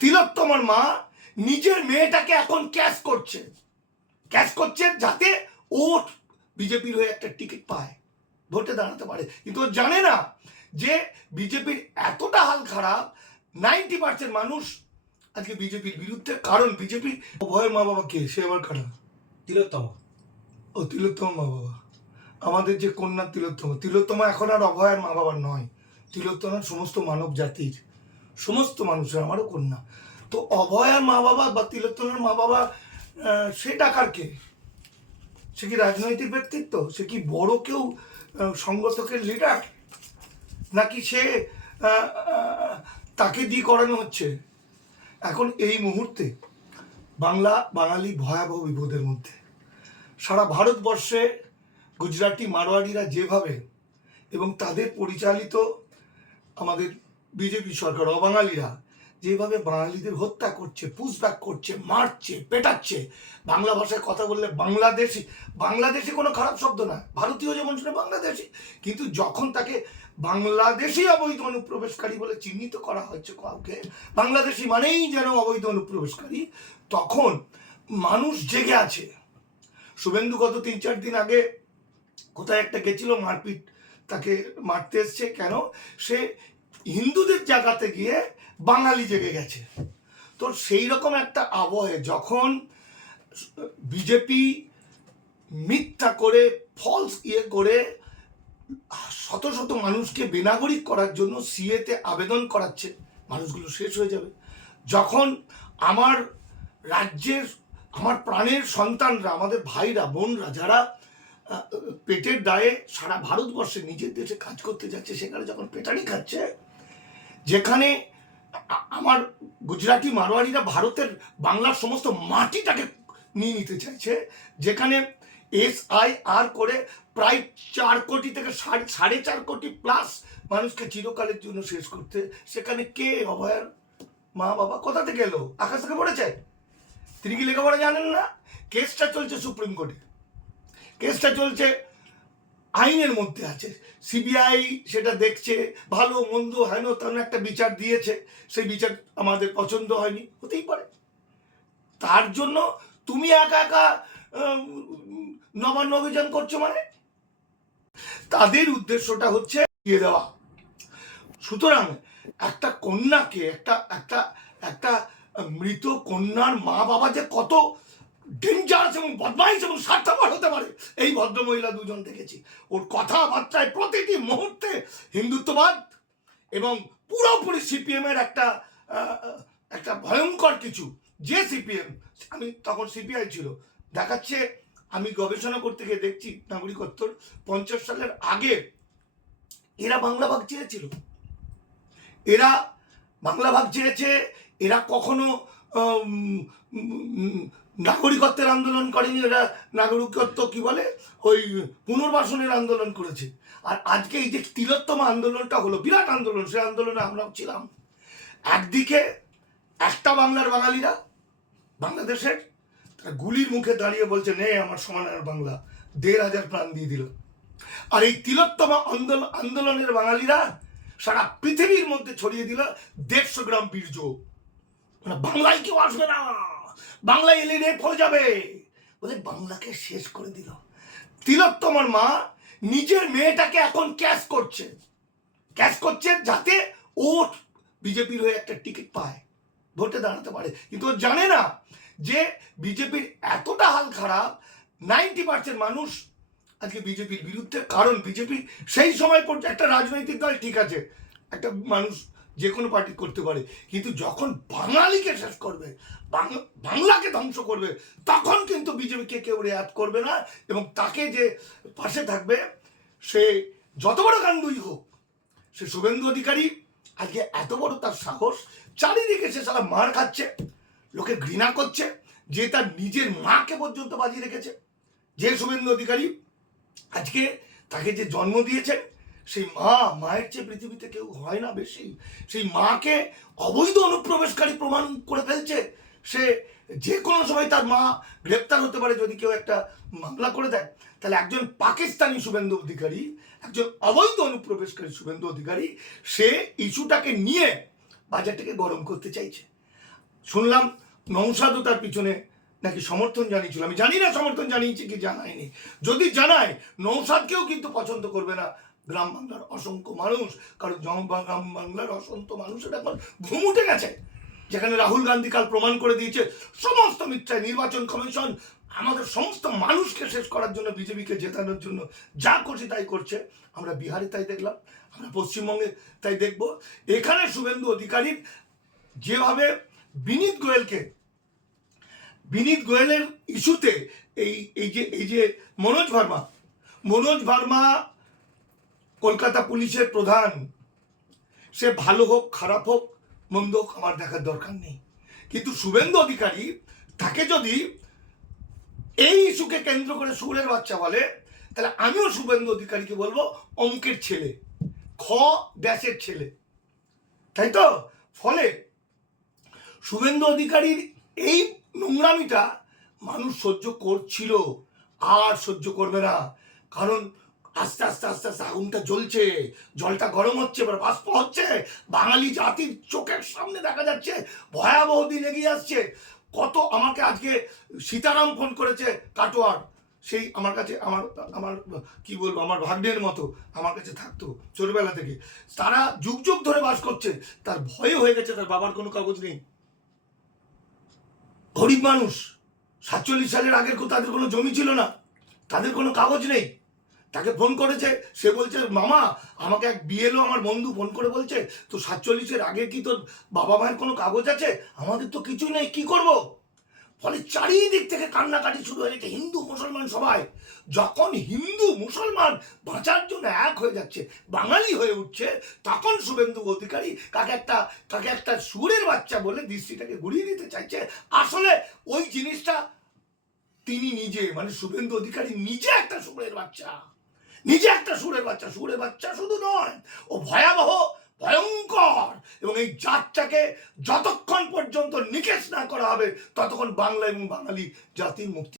তিলোত্তমার মা নিজের মেয়েটাকে এখন ক্যাশ করছে যাতে ও বিজেপির হয়ে একটা টিকিট পায়, ভোটে দাঁড়াতে পারে। কিন্তু ও জানে না যে বিজেপির এতটা হাল খারাপ, 90% মানুষ আজকে বিজেপির বিরুদ্ধে। কারণ বিজেপি অভয়ের মা বাবা কে? সে আবার কারা? তিলোত্তমা। ও তিলোত্তমা মা বাবা। আমাদের যে কন্যা তিলোত্তমা এখন আর অভয়ের মা বাবার নয়, তিলোত্তমা সমস্ত মানব জাতির, সমস্ত মানুষের, আমারও কন্যা। তো অভয়ার মা বাবা বা তিলোত্তমার মা বাবা সে ডাকার কে? সে কি রাজনৈতিক ব্যক্তিত্ব? সে কি বড় কেউ সংগঠকের লিডার? নাকি সে তাকে দিয়ে করানো হচ্ছে? এখন এই মুহূর্তে বাঙালি ভয়াবহ বিপদের মধ্যে। সারা ভারতবর্ষে গুজরাটি মারোয়াড়িরা যেভাবে এবং তাদের পরিচালিত আমাদের বিজেপি সরকার অবাঙালিরা যেভাবে বাঙালিদের হত্যা করছে, পুশব্যাক করছে, মারছে, পেটাচ্ছে। বাংলা ভাষায় কথা বললে বাংলাদেশি কোনো খারাপ শব্দ না, ভারতীয় যেমন শুনে বাংলাদেশি, কিন্তু যখন তাকে বাংলাদেশি অবৈধ অনুপ্রবেশকারী বলে চিহ্নিত করা হচ্ছে কাউকে, বাংলাদেশি মানেই যেন অবৈধ অনুপ্রবেশকারী, তখন মানুষ জেগে আছে। শুভেন্দু গত 3-4 দিন আগে কোথায় একটা গেছিল, মারপিট, তাকে মারতে এসছে কেন? সে হিন্দুদের জায়গাতে গিয়ে বাঙালি জেগে গেছে। তো সেই রকম একটা আবহে যখন বিজেপি মিথ্যা করে, ফলস করে শত শত মানুষকে বেনাগরিক করার জন্য সিএতে আবেদন করাচ্ছে, মানুষগুলো শেষ হয়ে যাবে। যখন আমার রাজ্যের, আমার প্রাণের সন্তানরা, আমাদের ভাইরা বোনরা যারা পেটের দায়ে সারা ভারতবর্ষে নিজের দেশে কাজ করতে যাচ্ছে, সেখানে যখন পেটানি খাচ্ছে, যেখানে আমার গুজরাটি মারোয়াড়িরা ভারতের বাংলার সমস্ত মাটিটাকে নিয়ে নিতে চাইছে, যেখানে SIR করে প্রায় 4 কোটি থেকে 4.5 কোটি প্লাস মানুষকে চিরকালের জন্য শেষ করতে, সেখানে কে অভয়ের মা বাবা? কোথা থেকে এলো? আকাশ থেকে পড়েছে? তিনি কি লেখাপড়া জানেন না? কেসটা চলছে সুপ্রিম কোর্টে, কেসটা চলছে, আইনের মধ্যে আছে, সিবিআই সেটা দেখছে, ভালো মন্দ হেন তেন একটা বিচার দিয়েছে, সেই বিচার আমাদের পছন্দ হয়নি, হতেই পারে। তার জন্য তুমি একা একা নবান্ন অভিযান করছো, মানে তাদের উদ্দেশ্যটা হচ্ছে দিয়ে দেওয়া। সুতরাং একটা কন্যাকে, একটা মৃত কন্যার মা বাবা যে কত ডেঞ্জারাস এবং বদমাইশ এবং স্বার্থপর হতে পারে, এই ভদ্রমহিলা দুজন দেখেছি। ওর কথাবার্তায় প্রতিটি মুহূর্তে হিন্দুত্ববাদ এবং পুরোপুরি সিপিএমের একটা ভয়ঙ্কর কিছু, যে সিপিএম, আমি তখন সিপিআই ছিল, দেখাচ্ছে। আমি গবেষণা করতে গিয়ে দেখছি নাগরিকত্বর 50 সালের আগে এরা বাংলা ভাগ চেয়েছিল, এরা বাংলা ভাগ চেয়েছে, এরা কখনো নাগরিকত্বের আন্দোলন করেনি, এরা নাগরিকত্ব কি বলে ওই পুনর্বাসনের আন্দোলন করেছে। আর আজকে এই যে তিলোত্তমা আন্দোলনটা হলো, বিরাট আন্দোলন, সে আন্দোলনে আমরাও ছিলাম। একদিকে একটা বাংলার বাঙালিরা বাংলাদেশের গুলির মুখে দাঁড়িয়ে বলছে নে আমার সমানের বাংলা, 1,500 প্রাণ দিয়ে দিল। আর এই তিলোত্তমা আন্দোলনের বাঙালিরা সারা পৃথিবীর মধ্যে ছড়িয়ে দিল 150 গ্রাম বীর্য, মানে বাংলায় কেউ আসবে না, বাংলায় এলে রেপ হয়ে যাবে বলে বাংলাকে শেষ করে দিল। তিলোত্তমার মা নিজের মেয়েটাকে এখন ক্যাশ করছে যাতে ও বিজেপির হয়ে একটা টিকিট পায়, ভোটে দাঁড়াতে পারে। কিন্তু ও জানে না যে বিজেপির এতটা হাল খারাপ, 90% মানুষ আজকে বিজেপির বিরুদ্ধে। কারণ বিজেপি সেই সময় একটা রাজনৈতিক দল, ঠিক আছে, একটা মানুষ যে কোনো পার্টি করতে পারে, কিন্তু যখন বাঙালিকে শেষ করবে, বাংলাকে ধ্বংস করবে, তখন কিন্তু বিজেপিকে কেউ রেয়াত করবে না। এবং তাকে যে পাশে থাকবে, সে যত বড় কাণ্ডই হোক, সে শুভেন্দু অধিকারী। আজকে এত বড় তার সাহস, চারিদিকে সে সারা মার খাচ্ছে, লোকে ঘৃণা করছে, যে তার নিজের মাকে পর্যন্ত বাজিয়ে রেখেছে। যে শুভেন্দু অধিকারী আজকে তাকে যে জন্ম দিয়েছেন, সেই মায়ের চেয়ে পৃথিবীতে কেউ হয় না বেশি, সেই মাকে অবৈধ অনুপ্রবেশকারী প্রমাণ করে ফেলছে। সে যে কোনো সময় তার মা গ্রেপ্তার হতে পারে যদি কেউ একটা মামলা করে দেয়। তাহলে একজন পাকিস্তানি শুভেন্দু অধিকারী, একজন অবৈধ অনুপ্রবেশকারী শুভেন্দু অধিকারী, সে ইস্যুটাকে নিয়ে বাজারটাকে গরম করতে চাইছে। শুনলাম নৌসাদও তার পিছনে নাকি সমর্থন জানিয়েছিল। আমি জানি না সমর্থন জানিয়েছি কি জানায়নি। যদি জানায়, নৌসাদকেও কিন্তু পছন্দ করবে না গ্রাম বাংলার অসংখ্য মানুষ, কারণ গ্রাম বাংলার অসংখ্য মানুষের এখন ঘুম উঠে গেছে। যেখানে রাহুল গান্ধী কাল প্রমাণ করে দিয়েছে সমস্ত মিথ্যায়, নির্বাচন কমিশন আমাদের সমস্ত মানুষকে শেষ করার জন্য, বিজেপিকে জেতানোর জন্য যা করছে তাই করছে। আমরা বিহারে তাই দেখলাম, আমরা পশ্চিমবঙ্গে তাই দেখব। এখানে শুভেন্দু অধিকারীর যেভাবে বিনীত গোয়েলের ইস্যুতে এই যে মনোজ ভার্মা কলকাতা পুলিশের প্রধান, সে ভালো হোক খারাপ হোক মন্দ হোক আমার দেখার দরকার নেই, কিন্তু শুভেন্দু অধিকারী তাকে যদি এই ইস্যুকে কেন্দ্র করে সুরের বাচ্চা বলে, তাহলে আমিও শুভেন্দু অধিকারীকে বলবো অঙ্কের ছেলে, খ ড্যাশের ছেলে, তাই তো? ফলে শুভেন্দু অধিকারীর এই নোংরামিটা মানুষ সহ্য করছিল, আর সহ্য করবে না। কারণ আস্তে আস্তে আস্তে আস্তে আগুনটা জ্বলছে, জলটা গরম হচ্ছে, এবার বাষ্প হচ্ছে, বাঙালি জাতির চোখের সামনে দেখা যাচ্ছে ভয়াবহ দিন এগিয়ে আসছে। কত আমাকে আজকে সীতারাম ফোন করেছে কাটোয়ার, সেই আমার কাছে আমার কি বলবো, আমার ভাগ্নের মতো আমার কাছে থাকতো ছোটবেলা থেকে। তারা যুগ যুগ ধরে বাস করছে, তার ভয় হয়ে গেছে, তার বাবার কোনো কাগজ নেই, গরিব মানুষ, 47 সালের আগের তাদের কোনো জমি ছিল না, তাদের কোনো কাগজ নেই। তাকে ফোন করেছে, সে বলছে মামা আমাকে এক বিএলও আমার বন্ধু ফোন করে বলছে তো 47-এর আগে কি তোর বাবা মায়ের কোনো কাগজ আছে? আমাদের তো কিছু নেই, কি করব? ফলে চারিদিক থেকে কান্নাকাটি শুরু হয়ে গেছে, হিন্দু মুসলমান সবাই। যখন হিন্দু মুসলমান বাঁচার জন্য এক হয়ে যাচ্ছে, বাঙালি হয়ে উঠছে, তখন শুভেন্দু অধিকারী কাকে একটা সুরের বাচ্চা বলে দৃষ্টিটাকে ঘুরিয়ে দিতে চাইছে। আসলে ওই জিনিসটা তিনি নিজে, মানে শুভেন্দু অধিকারী নিজে একটা সুরের বাচ্চা, সুরের বাচ্চা শুধু নয়, ও ভয়ঙ্কর। এবং এই জাতটাকে যতক্ষণ পর্যন্ত নিকেশ না করা হবে, ততক্ষণ বাংলা এবং বাঙালি জাতির মুক্তি